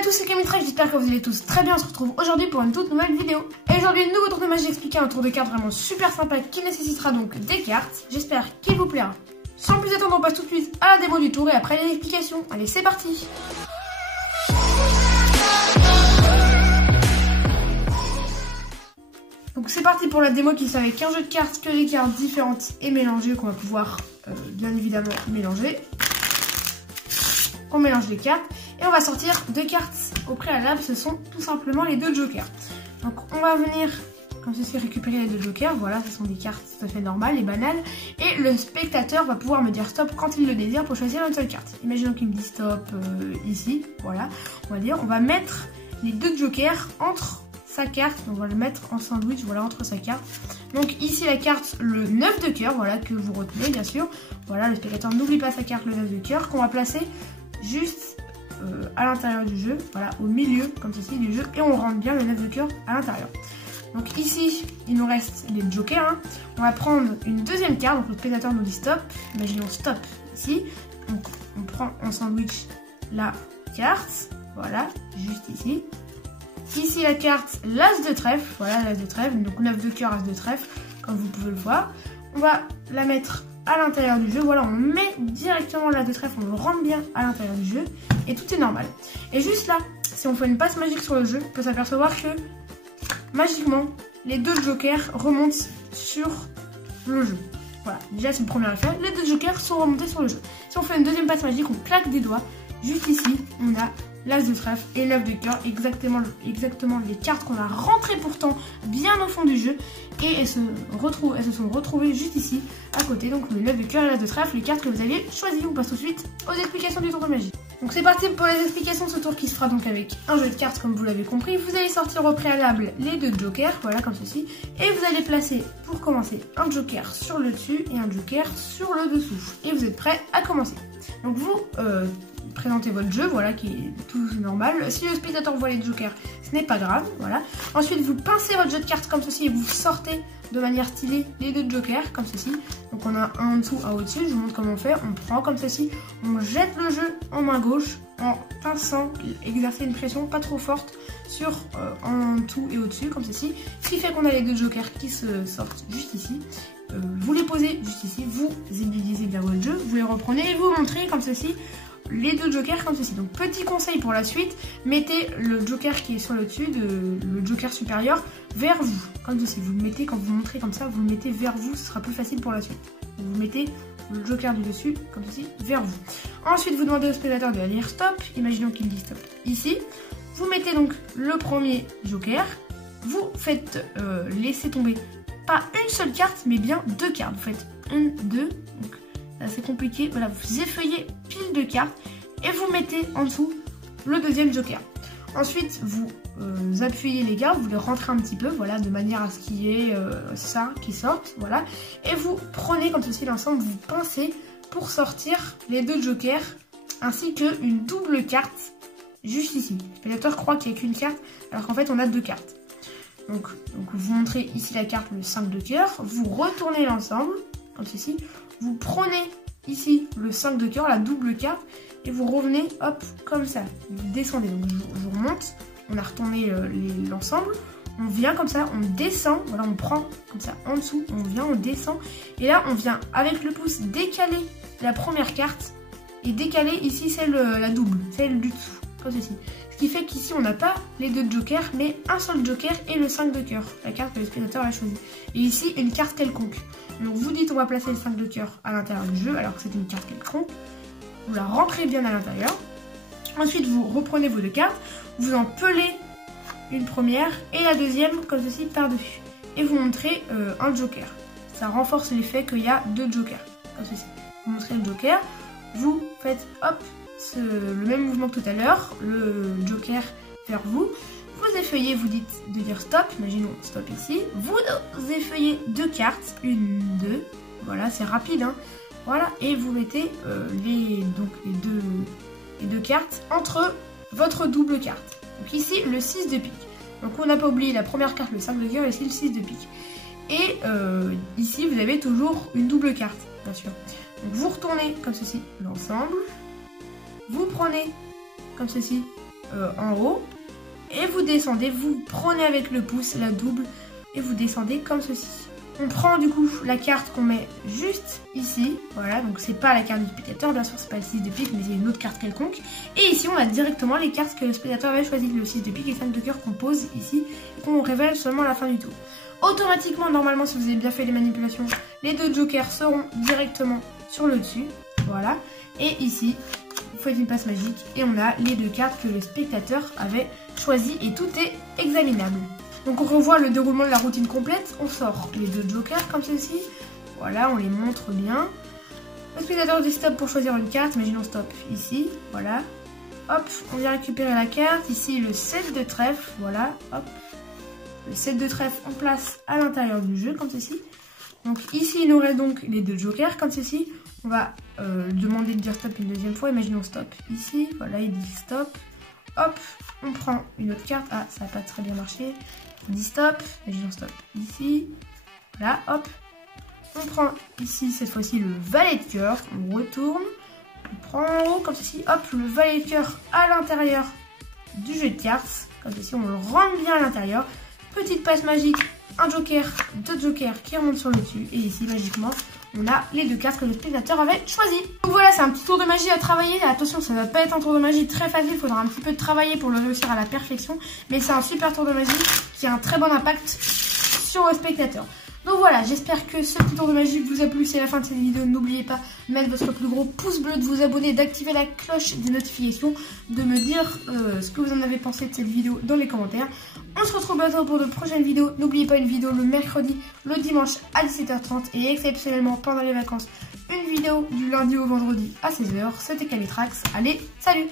à tous, c'est Camitra, j'espère que vous allez tous très bien. On se retrouve aujourd'hui pour une toute nouvelle vidéo. Et aujourd'hui, un nouveau tour de magie expliqué, un tour de cartes vraiment super sympa qui nécessitera donc des cartes. J'espère qu'il vous plaira. Sans plus attendre, on passe tout de suite à la démo du tour et après les explications. Allez, c'est parti. Donc c'est parti pour la démo qui sert avec un jeu de cartes, que des cartes différentes et mélangées qu'on va pouvoir bien évidemment mélanger. On mélange les cartes et on va sortir deux cartes au préalable, ce sont tout simplement les deux jokers. Donc on va venir comme ceci récupérer les deux jokers, voilà, ce sont des cartes tout à fait normales et banales. Et le spectateur va pouvoir me dire stop quand il le désire pour choisir une seule carte. Imaginons qu'il me dit stop ici, voilà, on va mettre les deux jokers entre sa carte, on va le mettre en sandwich, voilà, entre sa carte. Donc ici la carte, le 9 de cœur, voilà, que vous retenez bien sûr. Voilà, le spectateur n'oublie pas sa carte, le 9 de cœur, qu'on va placer juste à l'intérieur du jeu, voilà, au milieu, comme ceci, du jeu, et on rentre bien le 9 de cœur à l'intérieur. Donc ici, il nous reste les jokers, hein. On va prendre une deuxième carte, donc le spectateur nous dit stop, imaginons stop ici, donc on prend en sandwich la carte, voilà, juste ici. Ici la carte, l'as de trèfle, voilà l'as de trèfle, donc 9 de cœur, as de trèfle, comme vous pouvez le voir. On va la mettre à l'intérieur du jeu, voilà, on met directement l'as de trèfle, on le rentre bien à l'intérieur du jeu, et tout est normal. Et juste là, si on fait une passe magique sur le jeu, on peut s'apercevoir que, magiquement, les deux jokers remontent sur le jeu. Voilà, déjà c'est le premier effet, les deux jokers sont remontés sur le jeu. Si on fait une deuxième passe magique, on claque des doigts, juste ici, on a l'as de trèfle et l'œuf de cœur, exactement les cartes qu'on a rentrées pourtant bien au fond du jeu, et elles se sont retrouvées juste ici à côté. Donc le 9 de cœur et l'as de trèfle, les cartes que vous aviez choisies. On passe tout de suite aux explications du tour de magie. Donc c'est parti pour les explications de ce tour qui se fera donc avec un jeu de cartes comme vous l'avez compris. Vous allez sortir au préalable les deux jokers, voilà comme ceci, et vous allez placer pour commencer un joker sur le dessus et un joker sur le dessous. Et vous êtes prêts à commencer. Donc vous présentez votre jeu, voilà, qui est tout normal. Si le spectateur voit les jokers, ce n'est pas grave, voilà. Ensuite vous pincez votre jeu de cartes comme ceci et vous sortez de manière stylée les deux jokers comme ceci. Donc on a un en dessous, un au-dessus, je vous montre comment on fait. On prend comme ceci, on jette le jeu en main gauche en pinçant, exercer une pression pas trop forte sur en dessous et au-dessus comme ceci. Ce qui fait qu'on a les deux jokers qui se sortent juste ici. Vous les posez juste ici, vous utilisez bien votre jeu, vous les reprenez et vous montrez comme ceci les deux jokers comme ceci. Donc petit conseil pour la suite, mettez le joker qui est sur le dessus, le joker supérieur, vers vous. Comme ceci, vous le mettez, quand vous montrez comme ça, vous le mettez vers vous, ce sera plus facile pour la suite. Vous mettez le joker du dessus, comme ceci, vers vous. Ensuite, vous demandez au spectateur de dire stop, imaginons qu'il dit stop ici. Vous mettez donc le premier joker, vous faites laisser tomber pas une seule carte, mais bien deux cartes. Vous faites 1, 2, donc c'est compliqué, voilà, vous effeuillez pile de cartes et vous mettez en dessous le deuxième joker. Ensuite vous appuyez les cartes, vous les rentrez un petit peu, voilà, de manière à ce qu'il y ait ça qui sorte, voilà, et vous prenez comme ceci l'ensemble, vous pincez pour sortir les deux jokers ainsi qu'une double carte juste ici. Le spectateur croit qu'il n'y a qu'une carte alors qu'en fait on a deux cartes. Donc vous montrez ici la carte, le 5 de cœur, vous retournez l'ensemble comme ceci. Vous prenez ici le 5 de cœur, la double carte, et vous revenez, hop, comme ça. Vous descendez, donc je vous remonte, on a retourné l'ensemble, on vient comme ça, on descend, voilà, on prend comme ça en dessous, on vient, on descend, et là on vient avec le pouce décaler la première carte, et décaler ici celle la double, celle du dessous, comme ceci. Ce qui fait qu'ici on n'a pas les deux jokers, mais un seul joker et le 5 de cœur, la carte que le spectateur a choisie. Et ici une carte quelconque. Donc vous dites on va placer le 5 de cœur à l'intérieur du jeu alors que c'est une carte quelconque. Vous la rentrez bien à l'intérieur. Ensuite vous reprenez vos deux cartes, vous en pelez une première et la deuxième comme ceci par-dessus. Et vous montrez un joker. Ça renforce l'effet qu'il y a deux jokers, comme ceci. Vous montrez le joker, vous faites hop, le même mouvement que tout à l'heure, le joker vers vous. Vous effeuillez, vous dites de dire stop, imaginons stop ici. Vous effeuillez deux cartes, une, deux, voilà, c'est rapide, hein. Voilà, et vous mettez les deux cartes entre votre double carte. Donc ici, le 6 de pique. Donc on n'a pas oublié la première carte, le 5 de cœur, et ici le 6 de pique. Et ici, vous avez toujours une double carte, bien sûr. Donc vous retournez comme ceci l'ensemble. Vous prenez comme ceci en haut. Et vous descendez, vous prenez avec le pouce la double et vous descendez comme ceci. On prend du coup la carte qu'on met juste ici, voilà, donc c'est pas la carte du spectateur, bien sûr c'est pas le 6 de pique, mais c'est une autre carte quelconque. Et ici on a directement les cartes que le spectateur avait choisi, le 6 de pique et 5 de cœur qu'on pose ici, et qu'on révèle seulement à la fin du tour. Automatiquement, normalement si vous avez bien fait les manipulations, les 2 jokers seront directement sur le dessus, voilà. Et ici, vous faites une passe magique et on a les 2 cartes que le spectateur avait choisies et tout est examinable. Donc on revoit le déroulement de la routine complète, on sort les 2 jokers comme ceci, voilà, on les montre bien. Le spectateur dit stop pour choisir une carte, imaginons stop ici, voilà. Hop, on vient récupérer la carte, ici le 7 de trèfle, voilà, hop. Le 7 de trèfle on place à l'intérieur du jeu comme ceci. Donc ici il nous reste donc les 2 jokers comme ceci. On va demander de dire stop une deuxième fois, imaginons stop ici, voilà il dit stop. Hop, on prend une autre carte, ah ça n'a pas très bien marché. On dit stop, imaginons stop ici, voilà hop. On prend ici cette fois-ci le valet de cœur, on retourne. On prend en haut comme ceci, hop le valet de cœur à l'intérieur du jeu de cartes. Comme ceci on le rentre bien à l'intérieur. Petite passe magique, un joker, 2 jokers qui remontent sur le dessus. Et ici, magiquement, on a les 2 cartes que le spectateur avait choisies. Donc voilà, c'est un petit tour de magie à travailler. Attention, ça ne va pas être un tour de magie très facile. Il faudra un petit peu de travailler pour le réussir à la perfection. Mais c'est un super tour de magie qui a un très bon impact sur le spectateur. Donc voilà, j'espère que ce petit tour de magie vous a plu. Si à la fin de cette vidéo, n'oubliez pas de mettre votre plus gros pouce bleu, de vous abonner, d'activer la cloche des notifications, de me dire ce que vous en avez pensé de cette vidéo dans les commentaires. On se retrouve bientôt pour de prochaines vidéos. N'oubliez pas une vidéo le mercredi, le dimanche à 17h30 et exceptionnellement pendant les vacances, une vidéo du lundi au vendredi à 16h. C'était Calitrax. Allez, salut!